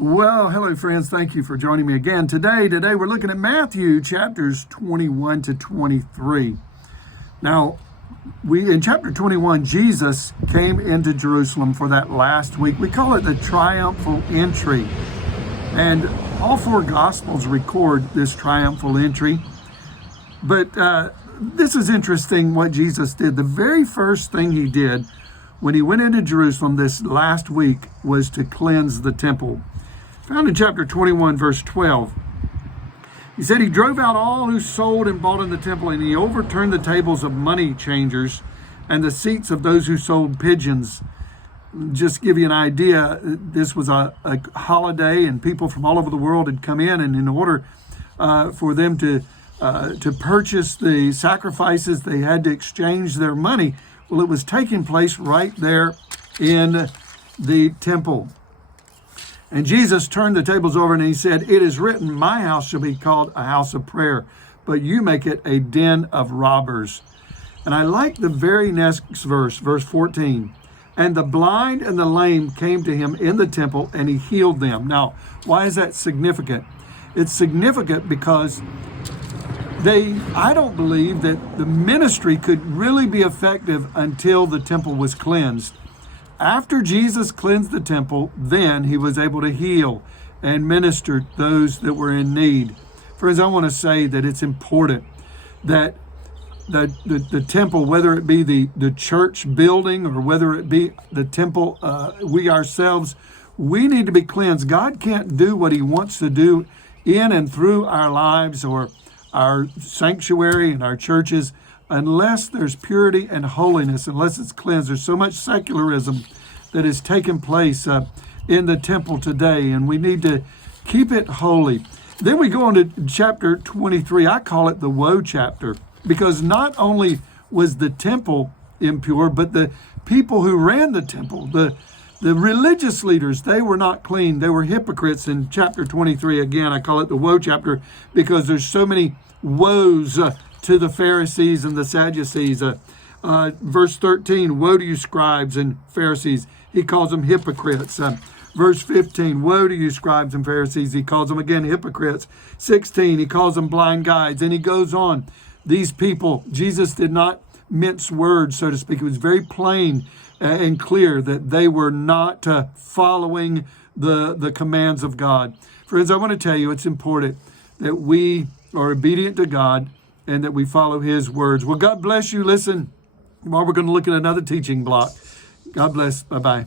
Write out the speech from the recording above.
Well, hello friends. Thank you for joining me again. Today we're looking at Matthew chapters 21 to 23. Now, in chapter 21, Jesus came into Jerusalem for that last week. We call it the triumphal entry. And all four gospels record this triumphal entry. But this is interesting what Jesus did. The very first thing he did when he went into Jerusalem this last week was to cleanse the temple. Found in chapter 21, verse 12. He said he drove out all who sold and bought in the temple, and he overturned the tables of money changers and the seats of those who sold pigeons. Just give you an idea, this was a holiday, and people from all over the world had come in, and in order for them to purchase the sacrifices, they had to exchange their money. Well, it was taking place right there in the temple. And Jesus turned the tables over and he said, "It is written, my house shall be called a house of prayer, but you make it a den of robbers." And I like the very next verse, verse 14. "And the blind and the lame came to him in the temple, and he healed them." Now, why is that significant? It's significant because I don't believe that the ministry could really be effective until the temple was cleansed. After Jesus cleansed the temple, then he was able to heal and minister those that were in need. Friends, I want to say that it's important that the temple, whether it be the church building or whether it be the temple, we ourselves, we need to be cleansed. God can't do what he wants to do in and through our lives or our sanctuary and our churches unless there's purity and holiness, unless it's cleansed. There's so much secularism that has taken place in the temple today, and we need to keep it holy. Then we go on to chapter 23. I call it the woe chapter, because not only was the temple impure, but the people who ran the temple, the religious leaders, they were not clean. They were hypocrites. In chapter 23, again, I call it the woe chapter because there's so many woes to the Pharisees and the Sadducees. Verse 13, "Woe to you, scribes and Pharisees." He calls them hypocrites. Verse 15, "Woe to you, scribes and Pharisees." He calls them again hypocrites. 16, he calls them blind guides. And he goes on. These people, Jesus did not mince words, so to speak. It was very plain and clear that they were not following the commands of God. Friends, I want to tell you, it's important that we are obedient to God and that we follow his words. Well, God bless you. Listen, tomorrow we're going to look at another teaching block. God bless. Bye-bye.